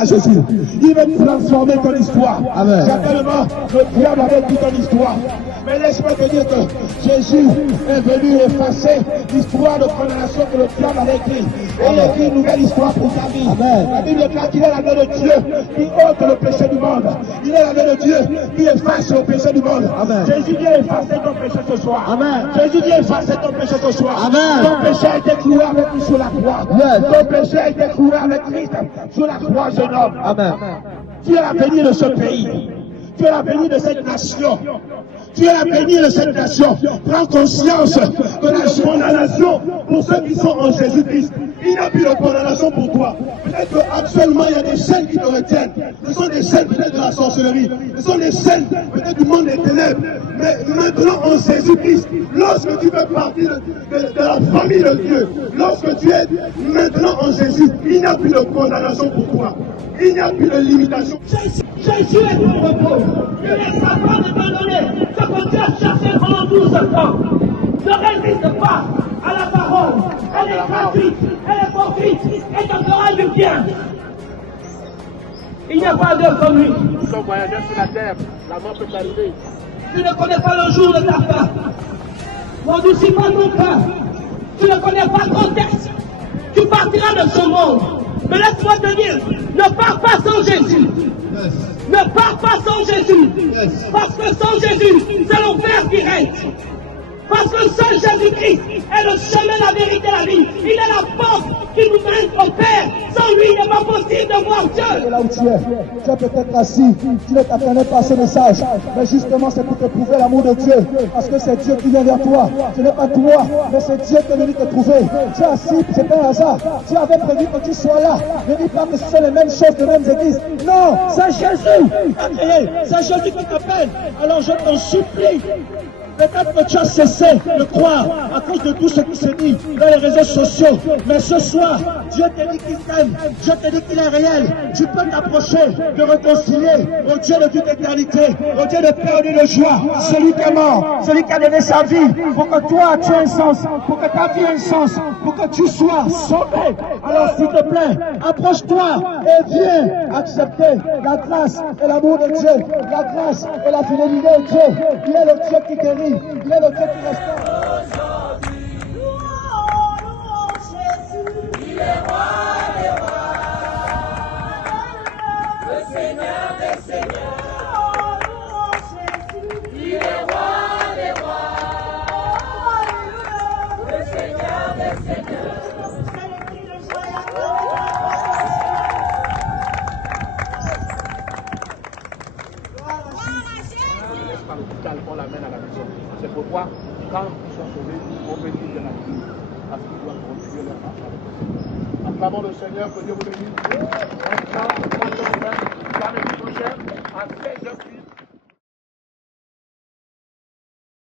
à Jésus. Il veut transformer ton histoire. Certainement, le diable avait toute ton histoire. Mais laisse-moi te dire que Jésus est venu effacer l'histoire de condamnation que le diable avait écrit. Et il a écrit une nouvelle histoire pour ta vie. La Bible déclare qu'il est la main de Dieu qui ôte le péché du monde. Il est la main de Dieu qui efface le péché du monde. Jésus vient effacer ton péché ce soir. Jésus vient effacer ton péché ce soir. Ton péché a été cloué avec lui sur la croix. Ton péché a été cloué avec Christ sur la croix, jeune homme. Tu es l'avenir de ce pays. Tu es l'avenir de cette nation. Tu es l'avenir de cette nation. Prends conscience de la condamnation pour ceux qui sont en Jésus-Christ. Il n'y a plus de condamnation pour toi. Peut-être qu'actuellement il y a des chaînes qui te retiennent. Ce sont des chaînes peut-être de la sorcellerie. Ce sont des chaînes peut-être du monde des ténèbres. Mais maintenant en Jésus-Christ, lorsque tu fais partie de la famille de Dieu, lorsque tu es maintenant en Jésus, il n'y a plus de condamnation pour toi. Il n'y a plus de limitation. Jésus est ton repos. Ne laisse pas de t'abandonner. Ce que tu as cherché pendant 12 ans. Ne résiste pas à la parole. Elle est gratuite, elle est fortuite et te fera du bien. Il n'y a pas d'heure comme lui. Nous sommes voyageurs sur la terre. La mort peut arriver. Tu ne connais pas le jour de ta fin. N'endurcis pas ton cœur. Tu ne connais pas le contexte. Tu partiras de ce monde. Mais laisse-moi te dire, ne pars pas sans Jésus. Ne pars pas sans Jésus. Parce que sans Jésus, c'est l'enfer qui règne. Parce que seul Jésus-Christ est le chemin, la vérité, la vie. Il est la porte qui nous mène au Père. Sans lui, il n'est pas possible de voir Dieu. Là où tu es peut-être assis, tu ne t'attendais pas à ce message. Mais justement, c'est pour te prouver l'amour de Dieu. Parce que c'est Dieu qui vient vers toi. Ce n'est pas toi, mais c'est Dieu qui est venu te trouver. Tu es assis, c'est pas un hasard. Dieu avait prévu que tu sois là. Ne dis pas que ce sont les mêmes choses, les mêmes églises. Non, c'est Jésus qui t'a créé. C'est Jésus qui t'appelle. Alors je t'en supplie. Peut-être que tu as cessé de croire à cause de tout ce qui se dit dans les réseaux sociaux. Mais ce soir, Dieu te dit qu'il t'aime. Dieu te dit qu'il est réel. Tu peux t'approcher, te réconcilier au Dieu de toute éternité, au Dieu de paix et de joie. Celui qui est mort, celui qui a donné sa vie pour que toi tu aies un sens, pour que ta vie ait un sens, pour que tu sois sauvé. Alors s'il te plaît, approche-toi et viens accepter la grâce et l'amour de Dieu, la grâce et la fidélité de Dieu. Il est le Dieu qui guérit. Il est le Dieu qui restaure. Aujourd'hui, louons Jésus, il est roi des rois, le Seigneur des seigneurs. Louons Jésus, il est roi des rois, le Seigneur des seigneurs. On l'amène à la maison. C'est pourquoi, quand ils sont sauvés, on peut dire de la vie. Parce qu'ils doivent continuer leur marche avec le Seigneur. Acclamons le Seigneur, que Dieu vous bénisse. On chante, on chante, on chante, on chante, à 16h.